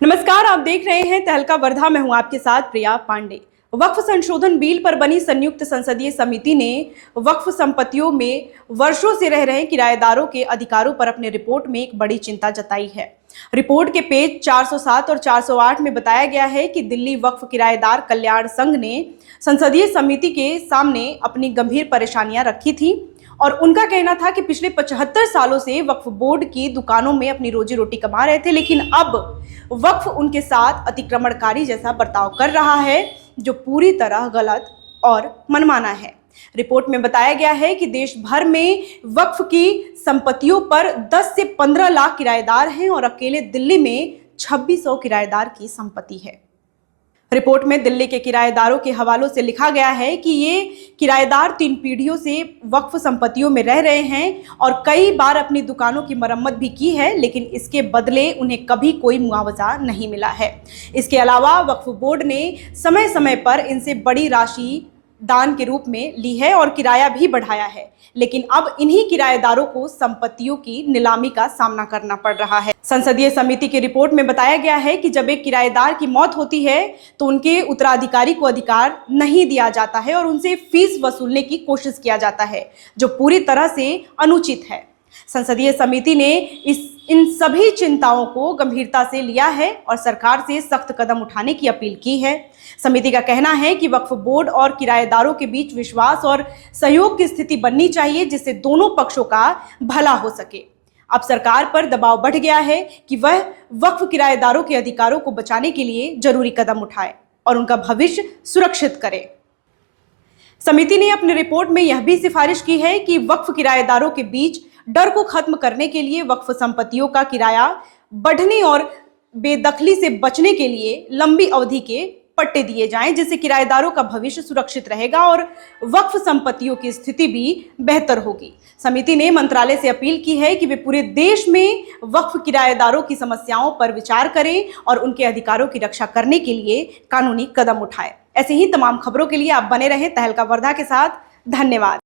नमस्कार, आप देख रहे हैं तहलका वर्धा में हूं आपके साथ प्रिया पांडे। वक्फ संशोधन बिल पर बनी संयुक्त संसदीय समिति ने वक्फ संपत्तियों में वर्षों से रह रहे किराएदारों के अधिकारों पर अपनी रिपोर्ट में एक बड़ी चिंता जताई है। रिपोर्ट के पेज 407 और 408 में बताया गया है कि दिल्ली वक्फ किराएदार कल्याण संघ ने संसदीय समिति के सामने अपनी गंभीर परेशानियां रखी थी और उनका कहना था कि पिछले 75 सालों से वक्फ बोर्ड की दुकानों में अपनी रोजी रोटी कमा रहे थे, लेकिन अब वक्फ उनके साथ अतिक्रमणकारी जैसा बर्ताव कर रहा है, जो पूरी तरह गलत और मनमाना है। रिपोर्ट में बताया गया है कि देश भर में वक्फ की संपत्तियों पर 10 से 15 लाख किराएदार हैं और अकेले दिल्ली में 2600 किराएदार की संपत्ति है। रिपोर्ट में दिल्ली के किराएदारों के हवालों से लिखा गया है कि ये किराएदार 3 पीढ़ियों से वक्फ संपत्तियों में रह रहे हैं और कई बार अपनी दुकानों की मरम्मत भी की है, लेकिन इसके बदले उन्हें कभी कोई मुआवजा नहीं मिला है। इसके अलावा वक्फ बोर्ड ने समय समय पर इनसे बड़ी राशि दान के रूप में ली है और किराया भी बढ़ाया है, लेकिन अब इन्हीं किराएदारों को संपत्तियों की नीलामी का सामना करना पड़ रहा है। संसदीय समिति की रिपोर्ट में बताया गया है कि जब एक किराएदार की मौत होती है तो उनके उत्तराधिकारी को अधिकार नहीं दिया जाता है और उनसे फीस वसूलने की कोशिश किया जाता है, जो पूरी तरह से अनुचित है। संसदीय समिति ने इन सभी चिंताओं को गंभीरता से लिया है और सरकार से सख्त कदम उठाने की अपील की है। समिति का कहना है कि वक्फ बोर्ड और किराएदारों के बीच विश्वास और सहयोग की स्थिति बननी चाहिए, जिससे दोनों पक्षों का भला हो सके। अब सरकार पर दबाव बढ़ गया है कि वह वक्फ किराएदारों के अधिकारों को बचाने के लिए जरूरी कदम उठाए और उनका भविष्य सुरक्षित करे। समिति ने अपनी रिपोर्ट में यह भी सिफारिश की है कि वक्फ किराएदारों के बीच डर को खत्म करने के लिए वक्फ संपत्तियों का किराया बढ़ने और बेदखली से बचने के लिए लंबी अवधि के पट्टे दिए जाएं, जिससे किराएदारों का भविष्य सुरक्षित रहेगा और वक्फ संपत्तियों की स्थिति भी बेहतर होगी। समिति ने मंत्रालय से अपील की है कि वे पूरे देश में वक्फ किराएदारों की समस्याओं पर विचार करें और उनके अधिकारों की रक्षा करने के लिए कानूनी कदम उठाएं। ऐसे ही तमाम खबरों के लिए आप बने रहें तहलका वर्धा के साथ। धन्यवाद।